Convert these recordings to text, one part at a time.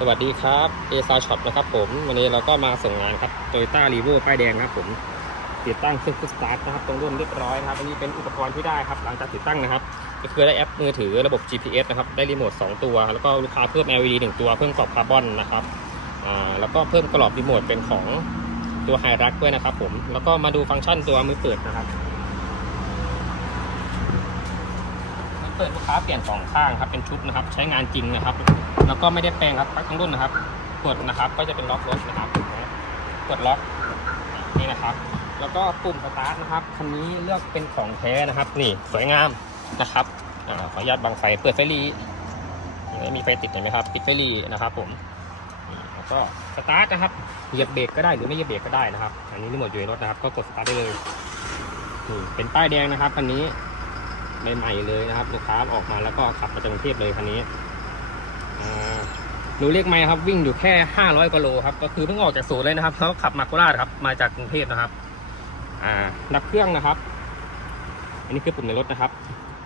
สวัสดีครับเอซาช็อปนะครับผม วันนี้เราก็มาส่งงานครับโตโยต้ารีโวป้ายแดงนะครับผมติดตั้งเครื่องสตาร์ทนะครับตรงรุ่นเรียบร้อยนะครับอันนี้เป็นอุปกรณ์ที่ได้ครับหลังจากติดตั้งนะครับ ก็คือได้แอปมือถือระบบ GPS นะครับได้รีโมท2ตัว แล้วก็ลูกค้าเพิ่ม LED 1 ตัวเพิ่มกรอบคาร์บอนนะครับอ่าแล้วก็เพิ่มกรอบรีโมทเป็นของตัวไฮรักด้วยนะครับผมแล้วก็มาดูฟังก์ชันตัวมือเปิดนะครับ เปิดลูกค้าเปลี่ยนสองข้างครับเป็นชุดนะครับ ใช้งานจริงนะครับ แล้วก็ไม่ได้แปลงครับทั้งรุ่นนะครับ กดนะครับก็จะเป็นล็อกรถนะครับ กดล็อกนี่นะครับ แล้วก็ปุ่มสตาร์ทนะครับคันนี้เลือกเป็นของแท้นะครับ นี่สวยงามนะครับอขออนุญาตบังไฟเปิดไฟรีไม่มีไฟติดเห็นไหมครับติดไฟรีนะครับ ผมแล้วก็สตาร์ทนะครับเหยียบเบรกก็ได้หรือไม่เหยียบเบรกก็ได้นะครับ อันนี้รีโมทอยู่ในรถนะครับ ก็กดสตาร์ทได้เลยเป็นป้ายแดงนะครับคันนี้ ใหม่ๆเลยนะครับลูกค้าออกมาแล้วก็ขับมาจากกรุงเทพเลยคันนี้อ่าดูเลขไม่ครับวิ่งอยู่แค่ 500กิโลครับก็คือเพิ่งออกจากศูนย์เลยนะครับแล้วขับมาโคราชครับมาจากกรุงเทพนะครับ อ่าดับเครื่องนะครับ อันนี้คือปุ่มในรถนะครับ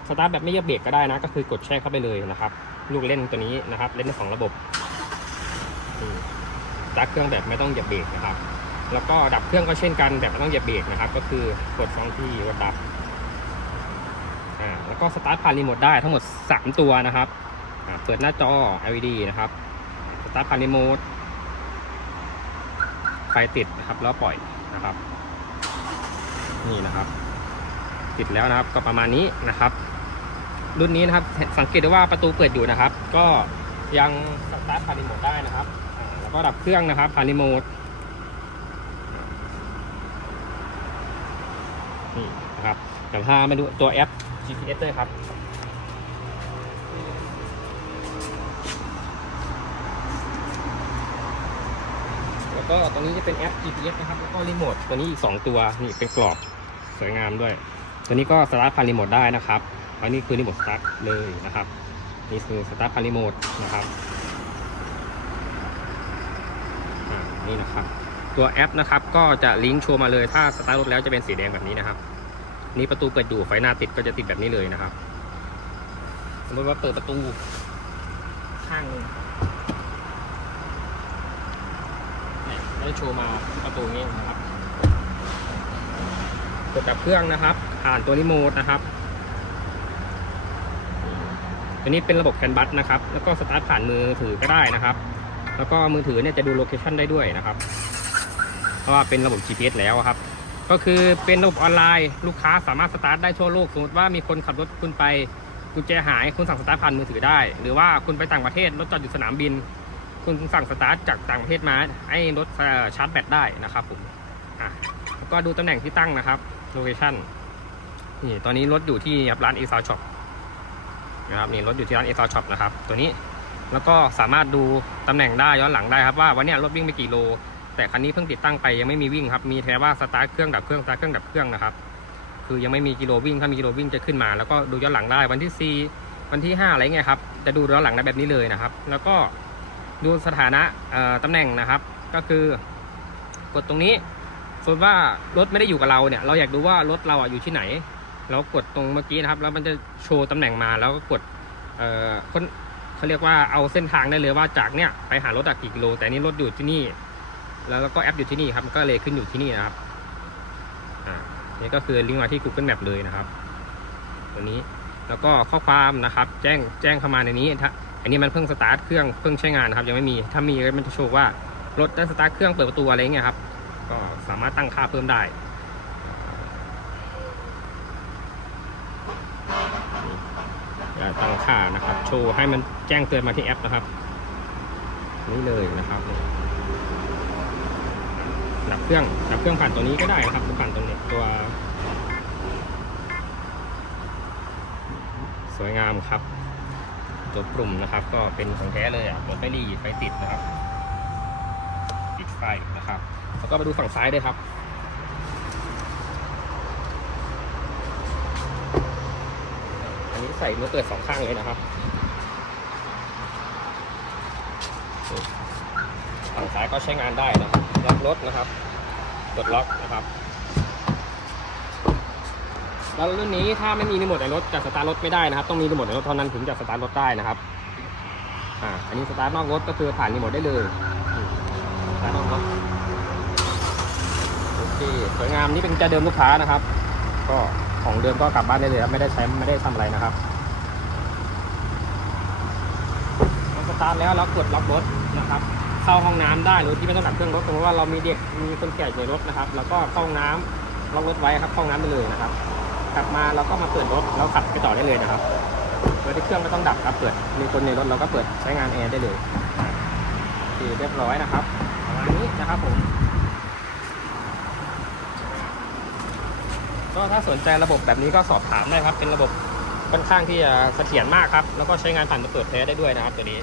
สตาร์ทแบบไม่เหยียบเบรกก็ได้นะ ก็คือกดแช่เข้าไปเลยนะครับ ลูกเล่นตัวนี้นะครับ เล่นได้สองระบบอืมสตาร์ทเครื่องแบบไม่ต้องเหยียบเบรกนะครับ แล้วก็ดับเครื่องก็เช่นกันแบบไม่ต้องเหยียบเบรกนะครับ ก็คือกดสองที่กดดับ ก็สตาร์ทผ่านรีโมทได้ทั้งหมด 3 ตัวนะครับเปิดหน้าจอ LED นะครับสตาร์ทผ่านรีโมทไฟติดนะครับแล้วปล่อยนะครับ นี่นะครับ ติดแล้วนะครับก็ประมาณนี้นะครับ รุ่นนี้นะครับสังเกตได้ว่าประตูเปิดอยู่นะครับ ก็ยังสตาร์ทผ่านรีโมทได้นะครับแล้วก็ดับเครื่องนะครับผ่านรีโมทนี่นะครับเดี๋ยวพามาดูตัวแอป GPS ด้วยครับ แล้วก็ตรงนี้จะเป็นแอป GPS นะครับ แล้วก็รีโมทตัวนี้อีก 2 ตัว นี่เป็นกรอบสวยงามด้วย ตัวนี้ก็สตาร์ทผ่านรีโมทได้นะครับอันนี้คือรีโมทสตาร์ทเลยนะครับ นี่คือสตาร์ทผ่านรีโมทนะครับนี่นะครับ ตัวแอปนะครับก็จะลิงก์โชว์มาเลย ถ้าสตาร์ทรถแล้วจะเป็นสีแดงแบบนี้นะครับ นี่ประตูเปิดอยู่ไฟหน้าติดก็จะติดแบบนี้เลยนะครับ สมมติว่าเปิดประตู ข้างนึงเนี่ยได้โชว์มาประตูนี้นะครับ กดดับเครื่องนะครับ ผ่านตัวรีโมทนะครับตัวนี้เป็นระบบแคนบัสนะครับ แล้วก็สตาร์ทผ่านมือถือก็ได้นะครับ แล้วก็มือถือเนี่ยจะดูโลเคชันได้ด้วยนะครับ เพราะว่าเป็นระบบ GPS แล้วครับ ก็คือเป็นระบบออนไลน์ ลูกค้าสามารถสตาร์ทได้ทั่วโลกสมมติว่ามีคนขับรถคุณไปกุญแจหายคุณสั่งสตาร์ทผ่านมือถือได้ หรือว่าคุณไปต่างประเทศรถจอดอยู่สนามบิน คุณสั่งสตาร์ทจากต่างประเทศมาให้รถชาร์จแบตได้นะครับผมอะแล้วก็ดูตำแหน่งที่ตั้งนะครับโลเคชั่นนี่ตอนนี้รถอยู่ที่ร้านเอซาช็อปนะครับนี่รถอยู่ที่ร้านเอซาช็อปนะครับตัวนี้แล้วก็สามารถดูตำแหน่งได้ย้อนหลังได้ครับว่าวันนี้รถวิ่งไปกี่โล แต่คันนี้เพิ่งติดตั้งไปยังไม่มีวิ่งครับ มีแค่ว่าสตาร์ทเครื่องดับเครื่องสตาร์ทเครื่องดับเครื่องนะครับ คือยังไม่มีกิโลวิ่ง ถ้ามีกิโลวิ่งจะขึ้นมา แล้วก็ดูย้อนหลังได้วันที่ 4 วันที่ 5 อะไรเงี้ยครับ จะดูย้อนหลังได้แบบนี้เลยนะครับ แล้วก็ดูสถานะตำแหน่งนะครับ ก็คือกดตรงนี้สมมติว่ารถไม่ได้อยู่กับเราเนี่ย เราอยากดูว่ารถเราอะอยู่ที่ไหน เรากดตรงเมื่อกี้นะครับ แล้วมันจะโชว์ตำแหน่งมาแล้วก็กดเอ่อคนเขาเรียกว่าเอาเส้นทางได้เลยว่าจากเนี่ยไปหารถอะกี่กิโล แต่นี่รถอยู่ที่นี่ แล้วก็แอปอยู่ที่นี่ครับมันก็เลยขึ้นอยู่ที่นี่นะครับอ่านี่ก็คือลิงก์มาที่ Google Map เลยนะครับ ตัวนี้แล้วก็ข้อความนะครับ แจ้งแจ้งเข้ามาในนี้ถ้าอันนี้มันเพิ่งสตาร์ทเครื่องเพิ่งใช้งานนะครับ ยังไม่มีถ้ามีก็มันจะโชว์ว่ารถได้สตาร์ทเครื่องเปิดประตูอะไรเงี้ยครับ ก็สามารถตั้งค่าเพิ่มได้ตั้งค่านะครับ โชว์ให้มันแจ้งเตือนมาที่แอปนะครับ นี่เลยนะครับ ดับเครื่องดับเครื่องผ่านตัวนี้ก็ได้ครับผ่านตรงนี้ตัว สวยงามครับ ตัวปุ่มนะครับ ก็เป็นของแท้เลยอะเปิดไฟรีไฟติดนะครับติดไฟนะครับ แล้วก็มาดูฝั่งซ้ายด้วยครับอันนี้ใส่มือเปิดสองข้างเลยนะครับฝั่งซ้ายก็ใช้งานได้นะครับ ล็อกรถนะครับ กดล็อกนะครับ แล้วรุ่นนี้ถ้าไม่มีรีโมทในรถจะสตาร์ทรถไม่ได้นะครับ ต้องมีรีโมทในรถเท่านั้นถึงจะสตาร์ทรถได้นะครับ อ่า อันนี้สตาร์ทนอกรถก็คือผ่านรีโมทได้เลยสตาร์ทนอกรถโอเคสวยงามนี่เป็นกุญแจเดิมลูกค้านะครับ ก็ของเดิมก็กลับบ้านได้เลยครับไม่ได้ใช้ไม่ได้ทำอะไรนะครับพอสตาร์ทแล้วเรากดล็อกรถนะครับ เข้าห้องน้ำได้โดยที่ไม่ต้องดับเครื่องรถสมมติว่าเรามีเด็กมีคนแก่อยู่ในรถนะครับ แล้วก็เข้าห้องน้ำล็อกรถไว้ครับเข้าห้องน้ำได้เลยนะครับ กลับมาเราก็มาเปิดรถแล้วขับไปต่อได้เลยนะครับโดยที่เครื่องไม่ต้องดับครับเปิดมีคนในรถเราก็เปิดใช้งานแอร์ได้เลยเคเรียบร้อยนะครับประมาณนี้นะครับผมก็ถ้าสนใจระบบแบบนี้ก็สอบถามได้ครับ เป็นระบบค่อนข้างที่จะเสถียรมากครับ แล้วก็ใช้งานผ่านระเบิดแท้ได้ด้วยนะครับตัวนี้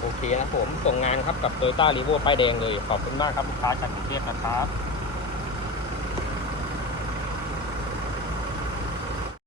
โอเคนะผมส่งงานครับกับโตโยต้ารีโวป้ายแดงเลย ขอบคุณมากครับลูกค้าจากกรุงเทพนะครับ